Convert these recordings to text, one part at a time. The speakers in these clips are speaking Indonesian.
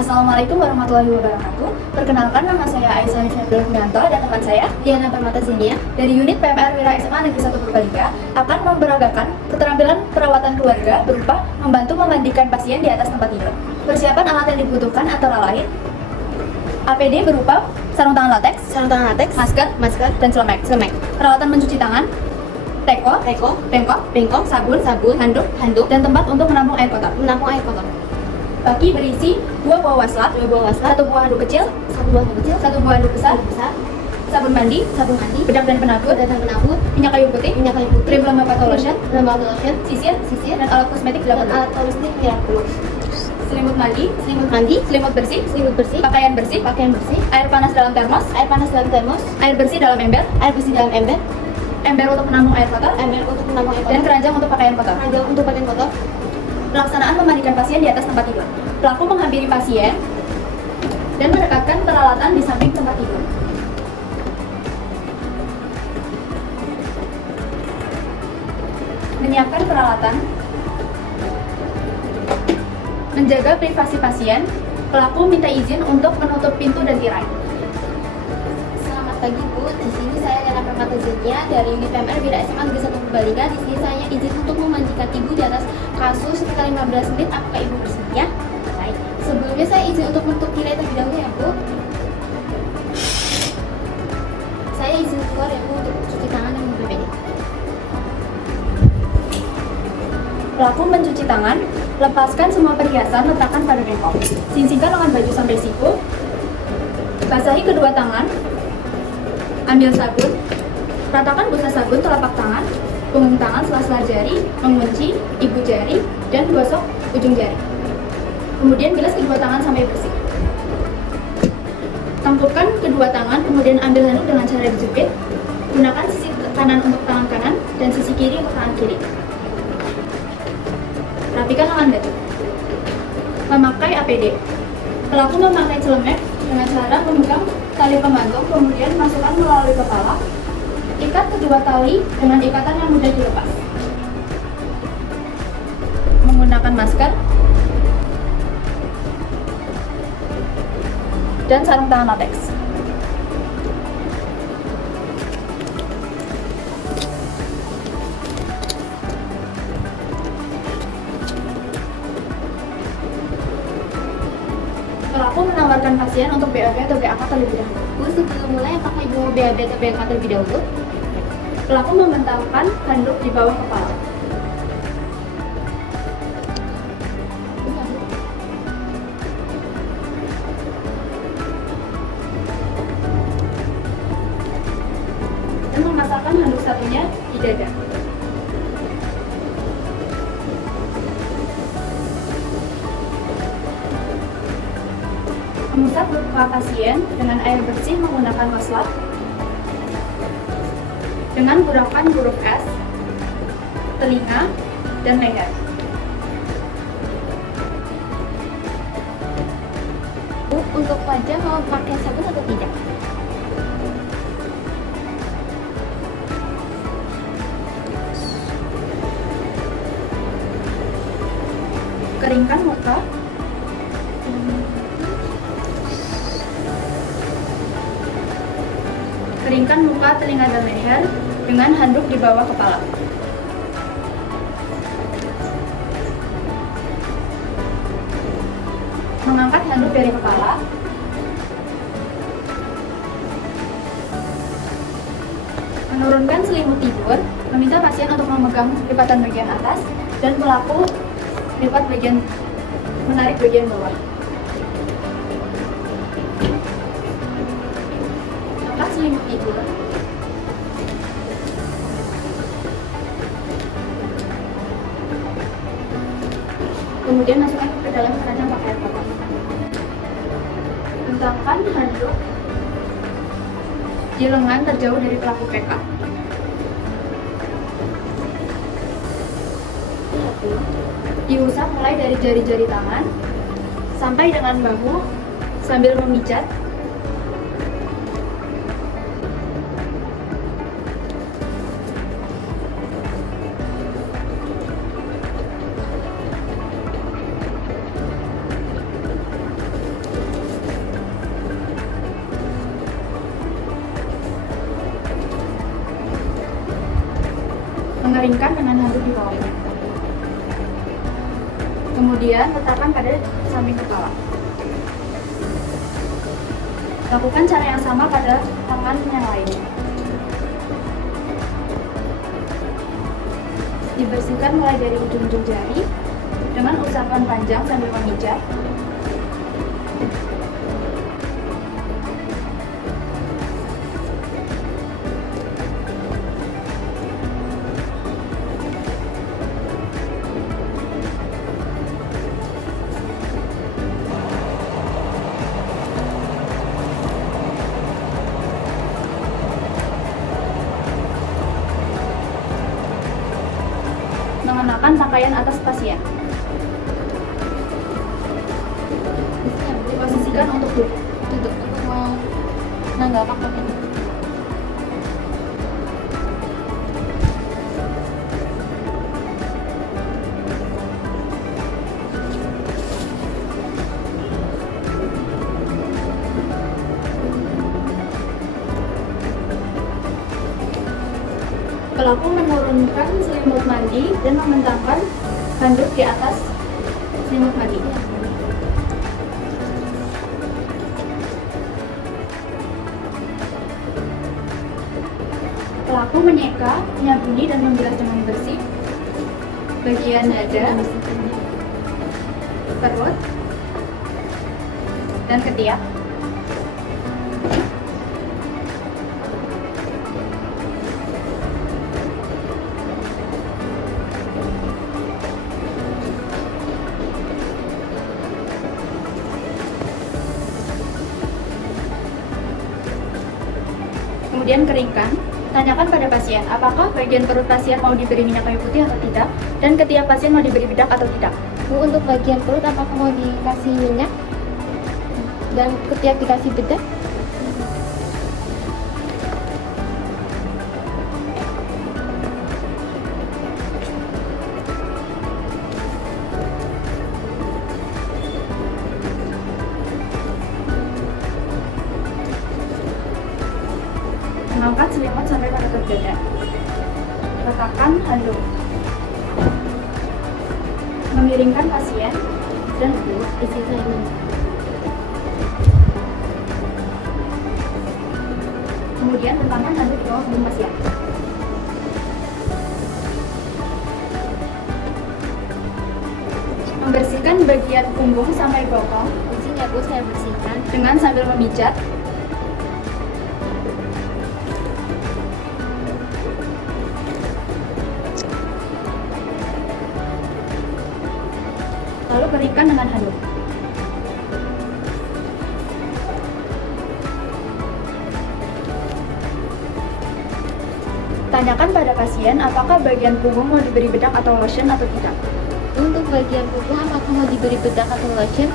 Assalamualaikum warahmatullahi wabarakatuh. Perkenalkan, nama saya Aisyah Nuryanto dan teman saya Diana Permata Zinia dari unit PMR Wira SMA Negeri 1 Purbalingga akan memberagakan keterampilan perawatan keluarga berupa membantu memandikan pasien di atas tempat tidur. Persiapan alat yang dibutuhkan antara lain APD berupa sarung tangan lateks, masker, dan celemek. Peralatan mencuci tangan, bengkok, sabun, handuk, dan tempat untuk menampung air kotor. Baki berisi 2 buah waslat, 1 buah handuk kecil, 1 buah handuk besar, sabun mandi, bedak dan penabur, minyak kayu putih, krim lembab atau lotion, sisir, dan alat kosmetik bila perlu. Selimut mandi, selimut bersih, pakaian bersih, air panas dalam termos, air bersih dalam ember, ember untuk menampung air kotor, dan keranjang untuk pakaian kotor. Pelaksanaan memandikan pasien di atas tempat tidur. Pelaku menghampiri pasien dan mendekatkan peralatan di samping tempat tidur. Menyiapkan peralatan. Menjaga privasi pasien. Pelaku minta izin untuk menutup pintu dan tirai. Selamat pagi Bu, di sini saya Diana Permata Zinia dari unit PMR Wira SMA Negeri 1 Purbalingga. Di sini saya izin untuk memandikan Ibu di atas kasur sekitar 15 menit. Apakah Ibu bersedia? Baik. Sebelumnya saya izin untuk menutup tirai terlebih dahulu ya Bu. Saya izin keluar ya Bu untuk cuci tangan dan BPD. Pelaku mencuci tangan. Lepaskan semua perhiasan, letakkan pada bengkok. Singkirkan lengan baju sampai siku. Basahi kedua tangan. Ambil sabun. Ratakan busa sabun telapak tangan, punggung tangan, sela-sela jari, mengunci ibu jari, dan gosok ujung jari. Kemudian bilas kedua tangan sampai bersih. Tangkupkan kedua tangan, kemudian ambil handuk dengan cara dijepit. Gunakan sisi kanan untuk tangan kanan dan sisi kiri untuk tangan kiri. Rapikan lengan baju. Memakai APD. Pelaku memakai celemek dengan cara memegang tali penggantung, kemudian masukkan melalui kepala. Ikat kedua tali dengan ikatan yang mudah dilepas. Menggunakan masker dan sarung tangan lateks. Pelaku menawarkan pasien untuk BAB atau BAK terlebih dahulu. Bu, sebelum mulai apakah Ibu mau BAB atau BAK terlebih dahulu? Pelaku membentangkan handuk di bawah kepala. Dan memasangkan handuk satunya di dada. Mengusap luka pasien dengan air bersih menggunakan waslat dengan gerakan huruf S, telinga, dan leher. Bu, untuk wajah mau pakai sabun atau tidak? Keringkan muka. Keringkan muka, telinga, dan leher dengan handuk di bawah kepala. Mengangkat handuk dari kepala. Menurunkan selimut tidur, meminta pasien untuk memegang lipatan bagian atas dan pelaku menarik bagian bawah. Angkat selimut tidur. Kemudian masukkan ke dalam keranjang pakaian kotor. Bentangkan handuk di lengan terjauh dari pelaku PK. Diusap mulai dari jari-jari tangan sampai dengan bahu sambil memijat. Mengeringkan dengan handuk di bawahnya. Kemudian letakkan pada samping kepala. Lakukan cara yang sama pada tangan yang lainnya. Dibersihkan mulai dari ujung-ujung jari dengan usapan panjang sambil memijat. Mengenakan pakaian atas pasien. Diposisikan untuk duduk Duduk untuk menanggalkan pakaian. Pelaku menurunkan selimut mandi dan membentangkan handuk di atas selimut mandi. Pelaku menyeka, menyabuni dan membilas dengan bersih bagian dada, perut, dan ketiak. Kemudian keringkan. Tanyakan pada pasien, apakah bagian perut pasien mau diberi minyak kayu putih atau tidak, dan ketiak pasien mau diberi bedak atau tidak. Bu, untuk bagian perut apakah mau dikasih minyak dan ketiak dikasih bedak? Mengangkat selimut sampai pada dada. Letakkan handuk. Memiringkan pasien dan Isi selimut. kemudian letakkan handuk di bawah punggung pasien. Membersihkan bagian punggung sampai bokong Izin ya Bu, saya bersihkan. dengan sambil memijat. Lalu keringkan dengan handuk. Tanyakan pada pasien apakah bagian punggung mau diberi bedak atau lotion atau tidak. Untuk bagian punggung apakah mau diberi bedak atau lotion?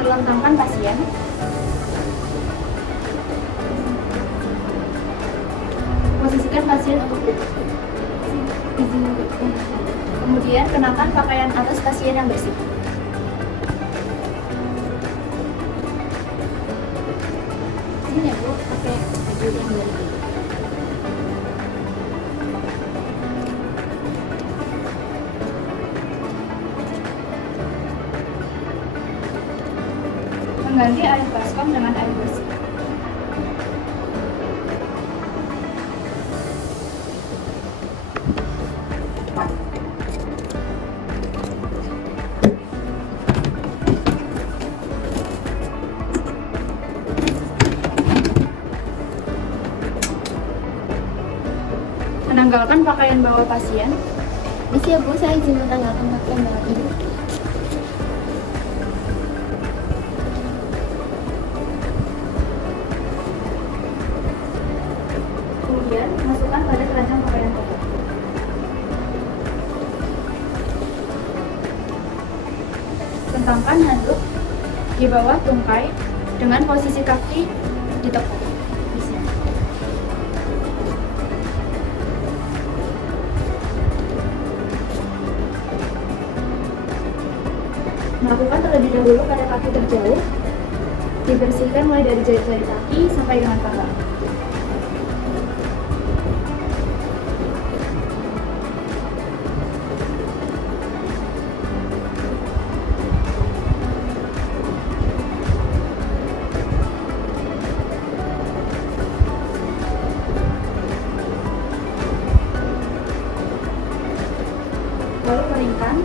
Terlentangkan pasien. Posisikan pasien untuk duduk. Kemudian kenakan pakaian atas pasien yang bersih. Izin ya Bu, pakai baju yang bersih. Mengganti air baskom dengan air bersih. Menanggalkan pakaian bawah pasien. Isi ya Bu, saya izin menanggalkan pakaian bawah Ibu. Kemudian masukkan pada keranjang pakaian kotor. Bentangkan handuk di bawah tungkai dengan posisi kaki ditekuk. Di sini. Melakukan terlebih dahulu pada kaki terjauh. Dibersihkan mulai dari jari-jari kaki sampai dengan paha. Lalu keringkan.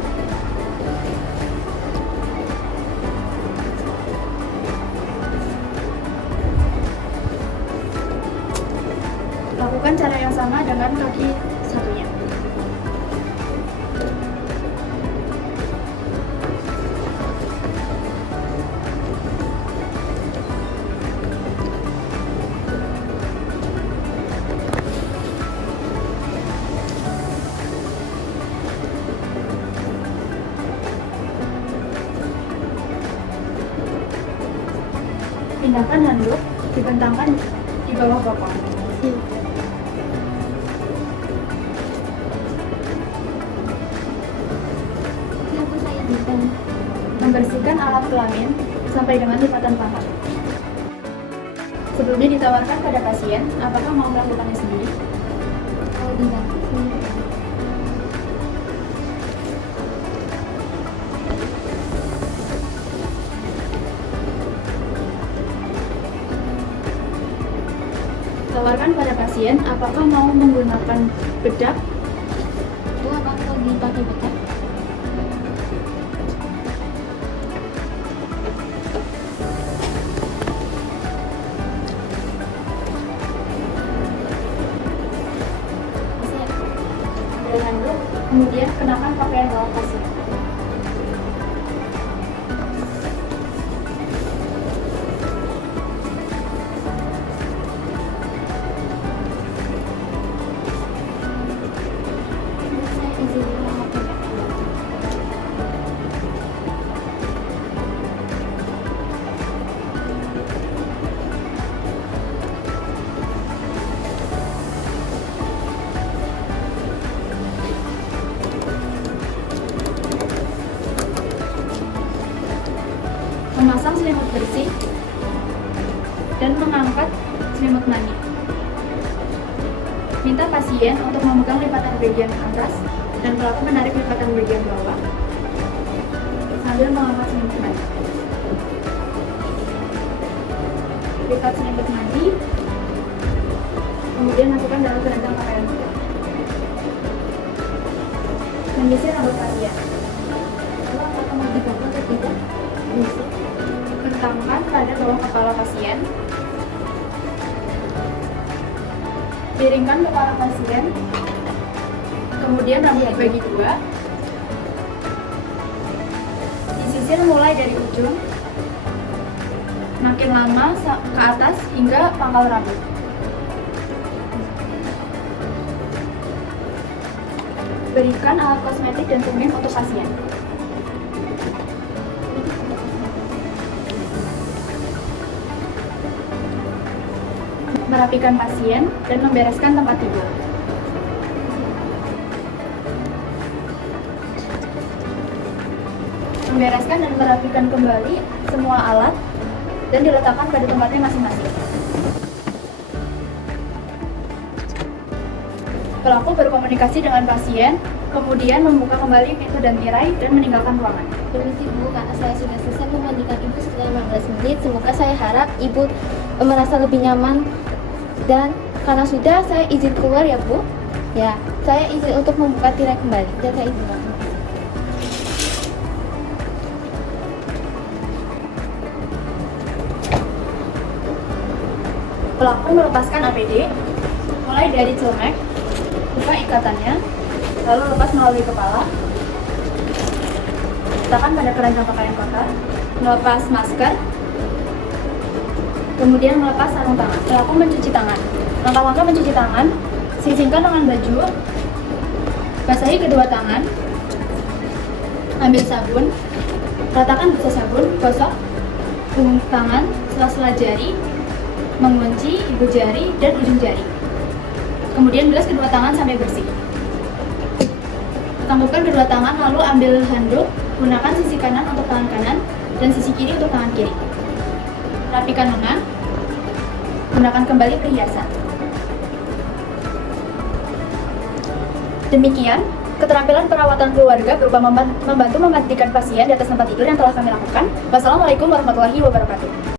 Lakukan cara yang sama dengan kaki satunya. Pindahkan handuk, dibentangkan di bawah bokong. Siapa saya izinkan? Membersihkan alat kelamin sampai dengan lipatan paha. Sebelumnya ditawarkan pada pasien, apakah mau melakukannya sendiri? Kalau tidak, Tawarkan pada pasien, apakah mau menggunakan bedak? itu apa kalau dipakai bedak? Saya Ambil handuk, kemudian kenakan pakaian bawah pasien. saya izinkan memakai bedak. Memasang selimut bersih dan mengangkat selimut mani. Minta pasien untuk memegang lipatan bagian atas dan pelaku menarik lipatan bagian bawah sambil mengangkat selimut mani. Lipat selimut mani, kemudian masukkan dalam keranjang pakaian bedak. Menyisir rambut pasien. Lalu apakah mau dibawa atau tidak? Bisa. Bentangkan pada bawah kepala pasien. Miringkan kepala pasien. Kemudian rambut dibagi dua. Disisir mulai dari ujung, makin lama ke atas hingga pangkal rambut. Berikan alat kosmetik dan cermin untuk pasien. Merapikan pasien dan membereskan tempat tidur. Membereskan dan merapikan kembali semua alat dan diletakkan pada tempatnya masing-masing. Pelaku berkomunikasi dengan pasien, kemudian membuka kembali pintu dan tirai dan meninggalkan ruangan. Permisi Bu, karena saya sudah selesai memandikan Ibu setelah 15 menit. Semoga saya harap Ibu merasa lebih nyaman. Dan karena sudah, saya izin keluar ya Bu. Ya, saya izin untuk membuka tirai kembali. Dan saya izin masuk. Pelaku melepaskan APD, mulai dari celemek, buka ikatannya, lalu lepas melalui kepala, letakkan pada keranjang pakaian kotor, melepas masker, kemudian melepas sarung tangan. Pelaku mencuci tangan. Langkah-langkah mencuci tangan, sisingkan lengan baju, basahi kedua tangan, ambil sabun, letakkan busa sabun, gosok punggung tangan, sela-sela jari, mengunci ibu jari dan ujung jari. Kemudian bilas kedua tangan sampai bersih. Tangkupkan kedua tangan, lalu ambil handuk. Gunakan sisi kanan untuk tangan kanan dan sisi kiri untuk tangan kiri. Rapikan lengan. Gunakan kembali perhiasan. Demikian, keterampilan perawatan keluarga berupa membantu memandikan pasien di atas tempat tidur yang telah kami lakukan. Wassalamualaikum warahmatullahi wabarakatuh.